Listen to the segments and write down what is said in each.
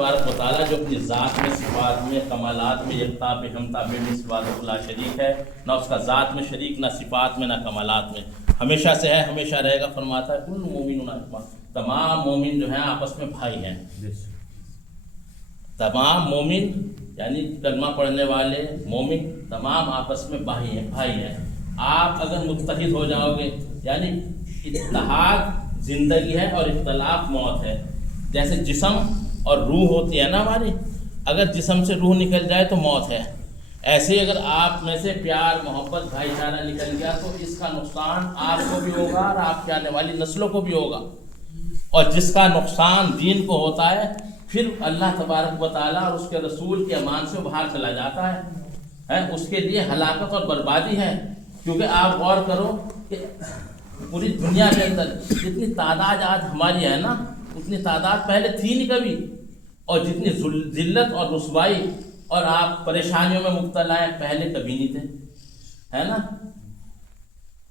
تبارک و تعالیٰ جو اپنی ذات میں، صفات میں، کمالات میں یکتا بے ہمتا بے مثل وحدہ لا شریک ہے، نہ اس کا ذات میں شریک، نہ صفات میں، نہ کمالات میں، ہمیشہ سے ہے، ہمیشہ رہے گا۔ فرماتا ہے کل مومن اخوہ، تمام مومن جو ہیں آپس میں بھائی ہیں۔ تمام مومن یعنی کلمہ پڑھنے والے مومن تمام آپس میں بھائی ہیں۔ آپ اگر متحد ہو جاؤ گے، یعنی اتحاد زندگی ہے اور اختلاف موت ہے۔ جیسے جسم اور روح ہوتی ہے نا ہماری، اگر جسم سے روح نکل جائے تو موت ہے، ایسے ہی اگر آپ میں سے پیار، محبت، بھائی چارہ نکل گیا تو اس کا نقصان آپ کو بھی ہوگا اور آپ کے آنے والی نسلوں کو بھی ہوگا، اور جس کا نقصان دین کو ہوتا ہے پھر اللہ تبارک و تعالیٰ اور اس کے رسول کے امان سے باہر چلا جاتا ہے، اس کے لیے ہلاکت اور بربادی ہے۔ کیونکہ آپ غور کرو کہ پوری دنیا کے اندر جتنی تعداد آج ہماری ہے نا، اتنی تعداد پہلے تھی نہیں کبھی، اور جتنی ذلت اور رسوائی اور آپ پریشانیوں میں مبتلا ہیں پہلے کبھی نہیں تھے، ہے نا۔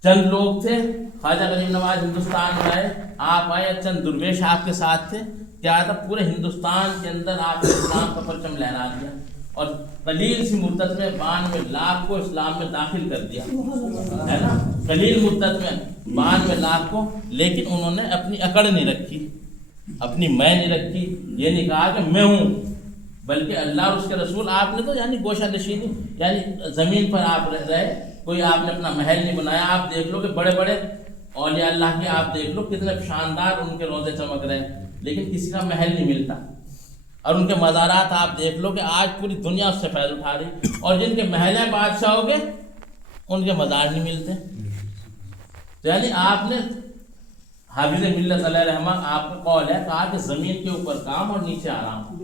چند لوگ تھے، خواجہ غریب نواز ہندوستان میں آئے، آپ آئے، چند درویش آپ کے ساتھ تھے، کیا تھا پورے ہندوستان کے اندر آپ نے اسلام کا پرچم لہرا دیا، اور قلیل سی مدت میں 92 لاکھ کو اسلام میں داخل کر دیا، ہے نا، قلیل مدت میں 92 لاکھ کو۔ لیکن انہوں نے اپنی اکڑ نہیں رکھی، اپنی میں نہیں رکھی، یہ نہیں کہا کہ میں ہوں، بلکہ اللہ اور اس کے رسول، آپ نے تو یعنی گوشہ نشینی، یعنی زمین پر آپ رہے، کوئی آپ نے اپنا محل نہیں بنایا۔ آپ دیکھ لو کہ بڑے بڑے اولیاء اللہ کے آپ دیکھ لو کتنے شاندار ان کے روزے چمک رہے ہیں، لیکن کسی کا محل نہیں ملتا، اور ان کے مزارات آپ دیکھ لو کہ آج پوری دنیا اس سے فیض اٹھا رہی، اور جن کے محل ہیں بادشاہوں کے ان کے مزار نہیں ملتے۔ تو یعنی آپ نے حافظ ملت علیہ رحمہ آپ کا قول ہے، کہا کہ زمین کے اوپر کام اور نیچے آرام۔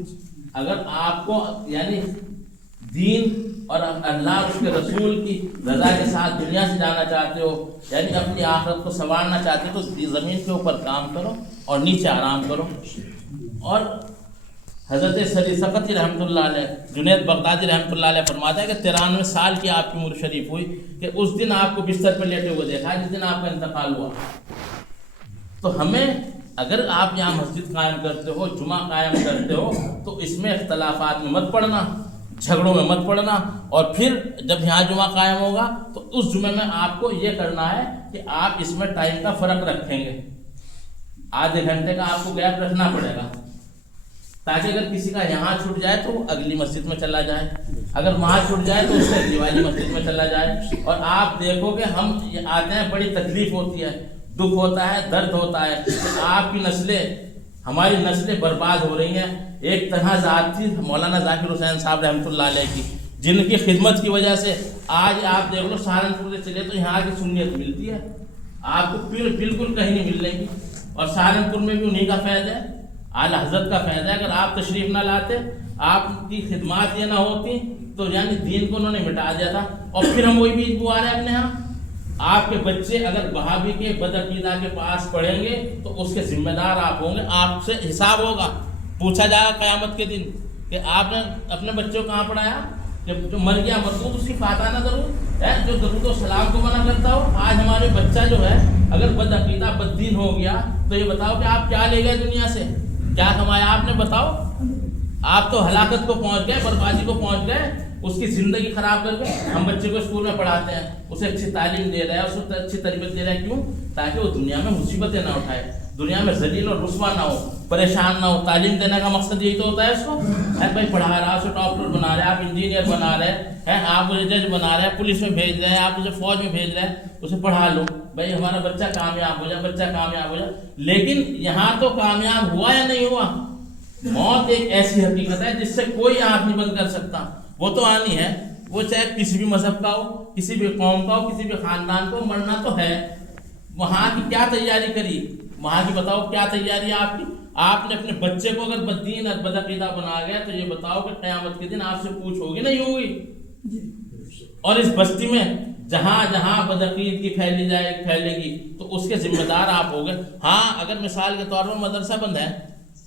اگر آپ کو یعنی دین اور اللہ اور اس کے رسول کی رضا کے ساتھ دنیا سے جانا چاہتے ہو، یعنی اپنی آخرت کو سنوارنا چاہتے ہو، تو زمین کے اوپر کام کرو اور نیچے آرام کرو۔ اور حضرت سری سقطی رحمۃ اللہ علیہ، جنید بغدادی رحمۃ اللہ علیہ فرماتا ہے کہ 93 سال کی آپ کی عمر شریف ہوئی کہ اس دن آپ کو بستر پر لیٹے ہوئے دیکھا جس دن آپ کا انتقال ہوا۔ تو ہمیں اگر آپ یہاں مسجد قائم کرتے ہو، جمعہ قائم کرتے ہو، تو اس میں اختلافات میں مت پڑنا، جھگڑوں میں مت پڑنا، اور پھر جب یہاں جمعہ قائم ہوگا تو اس جمعے میں آپ کو یہ کرنا ہے کہ آپ اس میں ٹائم کا فرق رکھیں گے، آدھے گھنٹے کا آپ کو گیپ رکھنا پڑے گا، تاکہ اگر کسی کا یہاں چھوٹ جائے تو اگلی مسجد میں چلا جائے، اگر وہاں چھوٹ جائے تو اس سے اگلی والی مسجد میں چلا جائے۔ اور آپ دیکھو کہ ہم آتے ہیں، بڑی تکلیف ہوتی ہے، دکھ ہوتا ہے، درد ہوتا ہے کہ آپ کی نسلیں، ہماری نسلیں برباد ہو رہی ہیں۔ ایک تنہا ذات تھی مولانا ذاکر حسین صاحب رحمۃ اللہ علیہ کی، جن کی خدمت کی وجہ سے آج آپ دیکھ لو سہارنپور سے چلے تو یہاں کی سنیت ملتی ہے، آپ کو بالکل کہیں نہیں ملنے کی، اور سہارنپور میں بھی انہی کا فیض ہے، اعلیٰ حضرت کا فیض ہے۔ اگر آپ تشریف نہ لاتے، آپ کی خدمات یہ نہ ہوتی تو یعنی دین کو انہوں نے مٹا دیا تھا، اور پھر ہم وہی بیج بو آ رہے ہیں اپنے ہاں۔ آپ کے بچے اگر وہابی کے بدعقیدہ کے پاس پڑھیں گے تو اس کے ذمہ دار آپ ہوں گے، آپ سے حساب ہوگا، پوچھا جائے گا قیامت کے دن کہ آپ نے اپنے بچوں کو کہاں پڑھایا، جو مر گیا مردود اس کی فاتحہ نہ درود ہے، جو درود و سلام کو منع کرتا ہو۔ آج ہمارے بچہ جو ہے اگر بدعقیدہ بددین ہو گیا تو یہ بتاؤ کہ آپ کیا لے گئے دنیا سے، کیا کمایا آپ نے، بتاؤ۔ آپ تو ہلاکت کو پہنچ گئے، بربادی کو پہنچ گئے، اس کی زندگی خراب کر کے۔ ہم بچے کو اسکول میں پڑھاتے ہیں، اسے اچھی تعلیم دے رہے ہیں، اس کو اچھی تربیت دے رہے ہیں، کیوں؟ تاکہ وہ دنیا میں مصیبتیں نہ اٹھائے، دنیا میں ذلیل اور رسوا نہ ہو، پریشان نہ ہو۔ تعلیم دینے کا مقصد یہی تو ہوتا ہے اس کو، ہے بھائی پڑھا رہا، اسے ڈاکٹر بنا رہے ہیں، آپ انجینئر بنا رہے ہیں، آپ اسے جج بنا رہے ہیں، پولیس میں بھیج رہے ہیں، آپ اسے فوج میں بھیج رہے ہیں، اسے پڑھا لو بھائی ہمارا بچہ کامیاب ہو جائے، بچہ کامیاب ہو جائے۔ لیکن یہاں تو کامیاب ہوا یا نہیں ہوا؟ موت ایک ایسی حقیقت ہے جس سے کوئی آنکھ نہیں بند کر سکتا، وہ تو آنی ہے، وہ چاہے کسی بھی مذہب کا ہو، کسی بھی قوم کا ہو، کسی بھی خاندان کو، مرنا تو ہے۔ وہاں کی کیا تیاری کری، وہاں کی بتاؤ کیا تیاری ہے آپ کی؟ آپ نے اپنے بچے کو اگر بددین اور بدعقیدہ بنا گیا تو یہ بتاؤ کہ قیامت کے دن آپ سے پوچھ ہوگی نہیں ہوگی؟ اور اس بستی میں جہاں جہاں بدعقید کی پھیلے گی تو اس کے ذمہ دار آپ ہوگے۔ ہاں اگر مثال کے طور پر مدرسہ بند ہے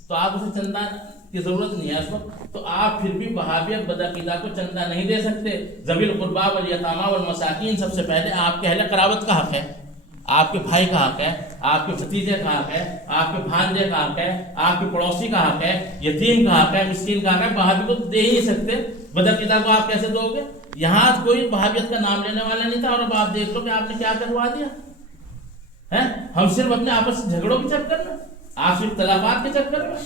تو آپ اسے چندہ کی ضرورت نہیں ہے اس وقت، تو آپ پھر بھی وہابیت بدعقیدہ کو چندہ نہیں دے سکتے۔ ذوی القربیٰ والیتامیٰ والمساکین، سب سے پہلے آپ کے اہل قرابت کا حق ہے، آپ کے بھائی کا حق ہے، آپ کے بھتیجے کا حق ہے، آپ کے بھانجے کا حق ہے، آپ کے پڑوسی کا حق ہے، یتیم کا حق ہے، مسکین کا حق ہے. وہابی کو دے ہی نہیں سکتے، بدعقیدہ کو آپ کیسے دو گے؟ یہاں کوئی وہابیت کا نام لینے والا نہیں تھا، اور اب آپ دیکھ لو کہ آپ نے کیا کروا دیا ہے. ہم صرف اپنے آپس جھگڑوں کے چکر میں، آپ صرف اختلافات کے چکر میں.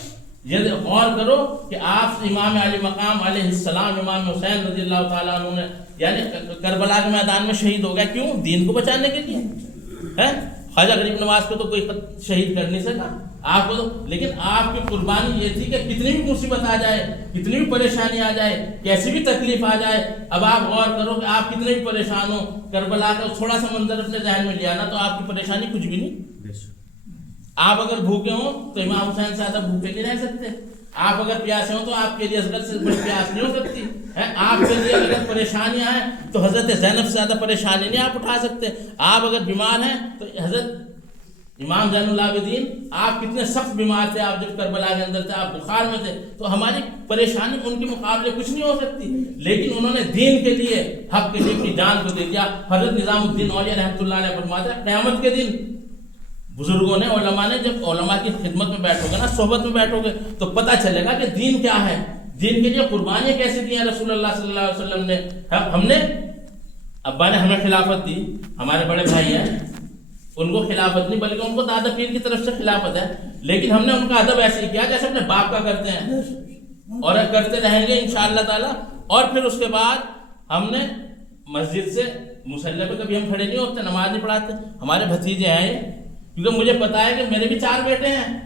یہ غور کرو کہ آپ امام علی مقام علیہ السلام امام حسین رضی اللہ تعالیٰ عنہ نے یعنی کربلا کے میدان میں شہید ہو گیا. کیوں؟ دین کو بچانے کے لیے ہے. خواجہ غریب نواز کو تو کوئی شہید کر نہیں سکا آپ کو تو، لیکن آپ کی قربانی یہ تھی کہ کتنی بھی مصیبت آ جائے، کتنی بھی پریشانی آ جائے، کیسی بھی تکلیف آ جائے، اب آپ غور کرو کہ آپ کتنے بھی پریشان ہو، کربلا کا تھوڑا سا منظر اپنے ذہن میں لیا نا تو آپ کی پریشانی کچھ بھی نہیں. آپ اگر بھوکے ہوں تو امام حسین سے زیادہ بھوکے نہیں رہ سکتے. آپ اگر پیاسے ہوں تو آپ کے لیے اصغر سے بڑی پیاس نہیں ہو سکتی ہے. آپ کے لیے اگر پریشانیاں ہیں تو حضرت زینب سے زیادہ پریشانی نہیں آپ اٹھا سکتے. آپ اگر بیمار ہیں تو حضرت امام زین العابدین آپ کتنے سخت بیمار تھے، آپ جب کربلا کے اندر تھے، آپ بخار میں تھے، تو ہماری پریشانی ان کے مقابلے کچھ نہیں ہو سکتی. لیکن انہوں نے دین کے لیے، حق کے لیے اپنی جان کو دے دیا. حضرت نظام الدین اولیاء رحمۃ اللہ علیہ فرماتے ہیں قیامت کے دن بزرگوں نے، علماء نے، جب علماء کی خدمت میں بیٹھو گے نا، صحبت میں بیٹھو گے تو پتہ چلے گا کہ دین کیا ہے، دین کے لیے قربانیاں کیسے دی ہیں رسول اللہ صلی اللہ علیہ وسلم نے. ہم نے، ابا نے ہمیں خلافت دی، ہمارے بڑے بھائی ہیں، ان کو خلافت نہیں بلکہ ان کو دادا پیر کی طرف سے خلافت ہے، لیکن ہم نے ان کا ادب ایسے ہی کیا جیسے اپنے باپ کا کرتے ہیں اور کرتے رہیں گے انشاءاللہ تعالی. اور پھر اس کے بعد ہم نے مسجد سے مصلی پہ کبھی ہم کھڑے نہیں ہوتے، نماز نہیں پڑھاتے. ہمارے بھتیجے ہیں، کیونکہ مجھے پتا ہے کہ میرے بھی 4 بیٹے ہیں،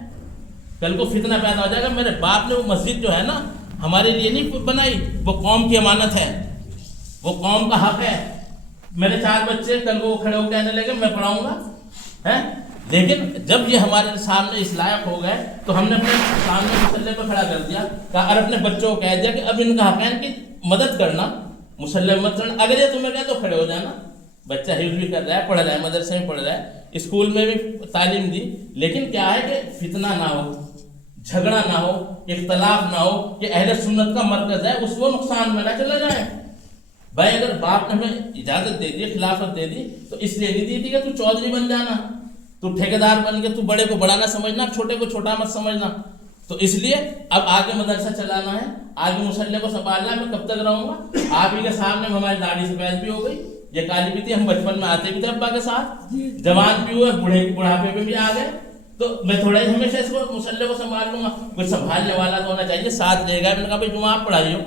کل کو فتنہ پیدا ہو جائے گا. میرے باپ نے وہ مسجد جو ہے نا ہمارے لیے نہیں بنائی، وہ قوم کی امانت ہے، وہ قوم کا حق ہے. میرے 4 بچے کل کو وہ کھڑے ہو کہنے لگے میں پڑھاؤں گا ہے. لیکن جب یہ ہمارے سامنے اس لائق ہو گئے تو ہم نے اپنے سامنے مصلی پہ کھڑا کر دیا اور اپنے بچوں کو کہہ دیا کہ اب ان کا حق ہے ان کی مدد کرنا، مصلی مت کرنا. اگر یہ تمہیں کہے تو کھڑے ہو جانا. بچہ حفظ بھی کر رہا ہے، پڑھ رہا ہے، مدرسے میں پڑھ رہا ہے، اسکول میں بھی تعلیم دی، لیکن کیا ہے کہ فتنہ نہ ہو، جھگڑا نہ ہو، اختلاف نہ ہو، کہ اہل سنت کا مرکز ہے اس کو نقصان میں نہ چلا جائے. بھائی اگر باپ نے ہمیں اجازت دے دی، خلافت دے دی، تو اس لیے نہیں دی تھی کہ تو چودھری بن جانا، تو ٹھیکیدار بن کے تو بڑے کو بڑا نہ سمجھنا، چھوٹے کو چھوٹا مت سمجھنا. تو اس لیے اب آگے مدرسہ چلانا ہے، آگے مصلی کو سنبھالنا ہے. میں کب تک رہوں گا؟ آپ ہی کے سامنے ہماری داڑھی سفید بھی ہو گئی، یہ کالی بھی تھی، ہم بچپن میں آتے بھی تھے ابا کے ساتھ، جوان بھی ہوئے، بڑھاپے میں بھی آ گئے، تو میں تھوڑا ہی ہمیشہ اس کو مصلی کو سنبھال لوں گا. کوئی سنبھالنے والا تو ہونا چاہیے، ساتھ رہے گا. میں نے کہا بھائی جمعہ آپ پڑھائیو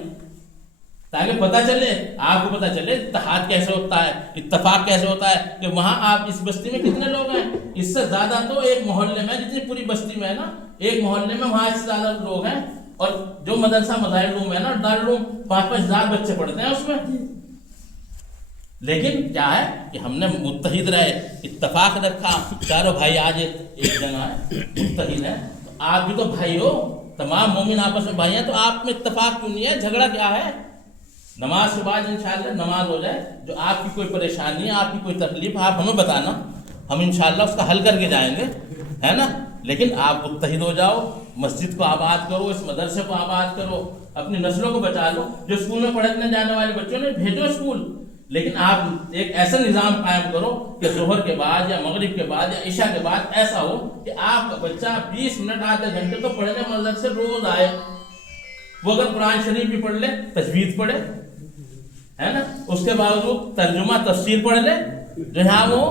تاکہ پتہ چلے، آپ کو پتہ چلے اتحاد کیسے ہوتا ہے، اتفاق کیسے ہوتا ہے، کہ وہاں آپ اس بستی میں کتنے لوگ ہیں. اس سے زیادہ تو ایک محلے میں، جتنی پوری بستی میں ہے نا، ایک محلے میں وہاں سے زیادہ لوگ ہیں. اور جو مدرسہ مظاہر روم ہے نا، دارالعلوم، 5-5 ہزار بچے پڑھتے ہیں اس میں. لیکن کیا ہے کہ ہم نے متحد رہے، اتفاق رکھا، چاروں بھائی آج ایک جگہ ہے، متحد ہے. تو آپ بھی تو بھائی ہو، تمام مومن آپس میں بھائی ہیں، تو آپ میں اتفاق کیوں نہیں ہے؟ جھگڑا کیا ہے؟ نماز کے بعد انشاءاللہ نماز ہو جائے، جو آپ کی کوئی پریشانی ہے، آپ کی کوئی تکلیف، آپ ہمیں بتانا، ہم انشاءاللہ اس کا حل کر کے جائیں گے، ہے نا. لیکن آپ متحد ہو جاؤ، مسجد کو آباد کرو، اس مدرسے کو آباد کرو، اپنی نسلوں کو بچا لو. جو اسکول میں پڑھنے جانے والے بچوں نے بھیجو اسکول، لیکن آپ ایک ایسا نظام قائم کرو کہ ظہر کے بعد یا مغرب کے بعد یا عشاء کے بعد ایسا ہو کہ آپ کا بچہ 20 منٹ آدھے گھنٹے تو پڑھنے مدرسے سے روز آئے. وہ اگر قرآن شریف بھی پڑھ لے، تجوید پڑھے، ہے نا، اس کے باوجود ترجمہ تفسیر پڑھ لے، جہاں وہ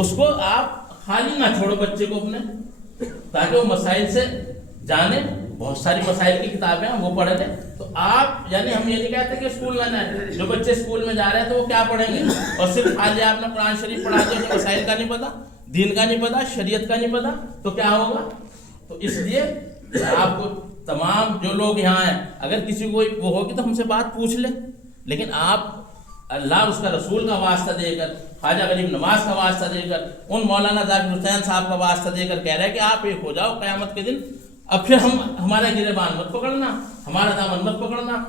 اس کو آپ خالی نہ چھوڑو بچے کو اپنے، تاکہ وہ مسائل سے جانے. بہت ساری مسائل کی کتابیں ہیں، وہ پڑھ لیں. تو آپ یعنی ہم یہ نہیں کہتے کہ اسکول نہ جائیں. جو بچے اسکول میں جا رہے ہیں تو وہ کیا پڑھیں گے؟ اور صرف خالی آپ نے قرآن شریف پڑھا دیا کہ مسائل کا نہیں پتہ، دین کا نہیں پتہ، شریعت کا نہیں پتہ، تو کیا ہوگا؟ تو اس لیے آپ کو تمام جو لوگ یہاں ہیں، اگر کسی کو وہ ہوگی تو ہم سے بات پوچھ لیں. لیکن آپ اللہ اس کا رسول کا واسطہ دے کر، خواجہ غریب نواز کا واسطہ دے کر، ان مولانا ذاکر حسین صاحب کا واسطہ دے کر کہہ رہے ہیں کہ آپ ایک ہو جاؤ قیامت کے دن. اب پھر ہمارا گریبان مت پکڑنا، ہمارا دامن مت پکڑنا.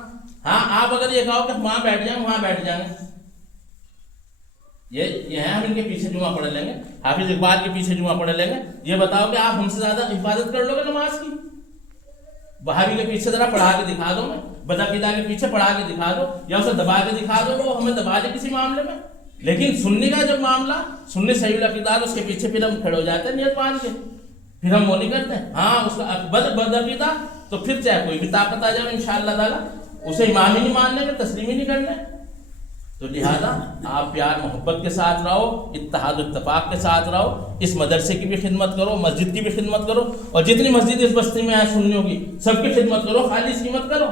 ہاں آپ اگر یہ کہو کہ وہاں بیٹھ جائیں، وہاں بیٹھ جائیں گے، یہ ہے، ہم ان کے پیچھے جمعہ پڑھ لیں گے، حافظ اقبال کے پیچھے جمعہ پڑھ لیں گے. یہ بتاؤ کہ آپ ہم سے زیادہ حفاظت کر لو گے نماز کی؟ وہابی کے پیچھے ذرا پڑھا کے دکھا دو، میں بدعقیدہ کے پیچھے پڑھا کے دکھا دو، یا اسے دبا کے دکھا دو، وہ ہمیں دبا دے کسی معاملے میں. لیکن سنی کا جب معاملہ، سنی صحیح العقیدہ اس کے پیچھے پھر ہم کھڑے ہو جاتے ہیں نیت باندھ کے، پھر ہم وہ نہیں کرتے ہاں اس کا بدعقیدہ تو پھر چاہے کوئی بھی طاقت آ جائے انشاءاللہ تعالیٰ اسے امام ہی نہیں ماننے کے، تسلیم ہی نہیں کرنے. تو لہذا آپ پیار محبت کے ساتھ رہو، اتحاد و اتفاق کے ساتھ رہو، اس مدرسے کی بھی خدمت کرو، مسجد کی بھی خدمت کرو، اور جتنی مسجد اس بستی میں ہے سنیوں کی سب کی خدمت کرو، خالی اس کی مت کرو،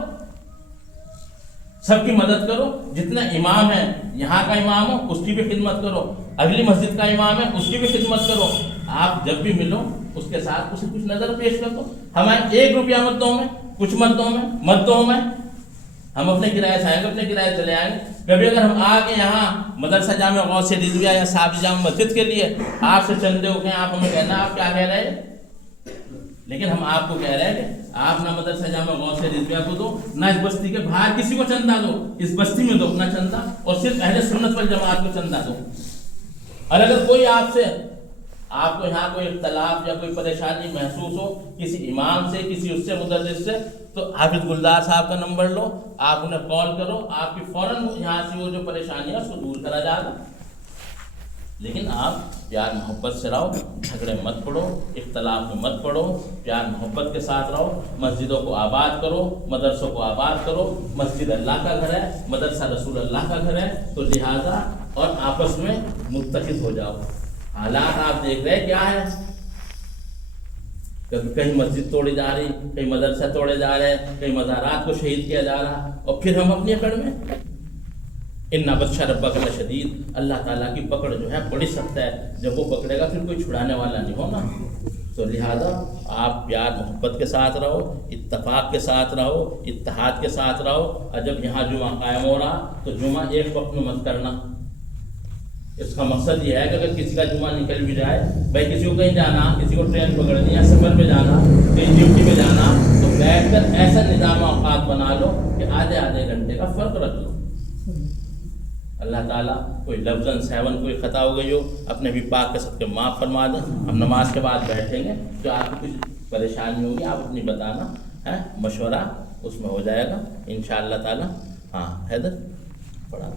سب کی مدد کرو. جتنا امام ہے یہاں کا امام ہو اس کی بھی خدمت کرو، اگلی مسجد کا امام ہے اس کی بھی خدمت کرو. آپ جب بھی ملو اس کے ساتھ اسے کچھ نظر پیش کر دو. ہمیں 1 روپیہ مت دو، میں کچھ مت دو میں ہم اپنے کرایہ سے آئیں گے، اپنے کرایہ چلے آئیں گے. کبھی اگر ہم آ کے یہاں مدرسہ جامع غوث رضویہ یا صحابی جامع مسجد کے لیے آپ سے چندے ہو گئے، آپ ہمیں کہنا آپ کیا کہہ رہے ہیں، لیکن ہم آپ کو کہہ رہے ہیں کہ آپ نہ مدرسہ جامع غوث رضویہ کو دو، نہ اس بستی کے باہر کسی کو چندہ دو، اس بستی میں دو اپنا چندہ، اور صرف اہل سنت والجماعت کو چندہ دو. اور اگر کوئی آپ کو یہاں کوئی اختلاف یا کوئی پریشانی محسوس ہو کسی امام سے، کسی اس سے مدرس سے، تو حافظ گلزار صاحب کا نمبر لو، آپ انہیں کال کرو، آپ کی فوراً یہاں سے وہ جو پریشانی ہے اس کو دور کرا جائے گا. لیکن آپ پیار محبت سے رہو، جھگڑے مت پڑو، اختلاف میں مت پڑو، پیار محبت کے ساتھ رہو. مسجدوں کو آباد کرو، مدرسوں کو آباد کرو. مسجد اللہ کا گھر ہے، مدرسہ رسول اللہ کا گھر ہے، تو لہٰذا اور آپس میں متحد ہو جاؤ. حالات آپ دیکھ رہے کیا ہے، کہیں مسجد توڑی جا رہی، کہیں مدرسہ توڑے جا رہے ہیں، کہیں مزارات کو شہید کیا جا رہا، اور پھر ہم اپنی اکڑ میں. ان بطش ربک لشدید، اللہ تعالیٰ کی پکڑ جو ہے بڑی سخت ہے، جب وہ پکڑے گا پھر کوئی چھڑانے والا نہیں ہونا. تو لہذا آپ پیار محبت کے ساتھ رہو، اتفاق کے ساتھ رہو، اتحاد کے ساتھ رہو. اور جب یہاں جمعہ قائم ہو رہا تو جمعہ ایک وقت میں مت کرنا. اس کا مقصد یہ ہے کہ اگر کسی کا جمعہ نکل بھی جائے، بھائی کسی کو کہیں جانا، کسی کو ٹرین پکڑنی ہے، سفر پہ جانا، کہیں ڈیوٹی پہ جانا، تو بیٹھ کر ایسا نظام اوقات بنا لو کہ آدھے گھنٹے کا فرق رکھ لو. اللہ تعالیٰ کوئی لفظاً سیون کوئی خطا ہو گئی ہو اپنے بھی پاک کے صدقے معاف فرما دیں. ہم نماز کے بعد بیٹھیں گے، جو آپ کو کچھ پریشانی ہوگی آپ اپنی بتانا ہے، مشورہ اس میں ہو جائے گا انشاءاللہ تعالیٰ. ہاں حیدر پڑھا.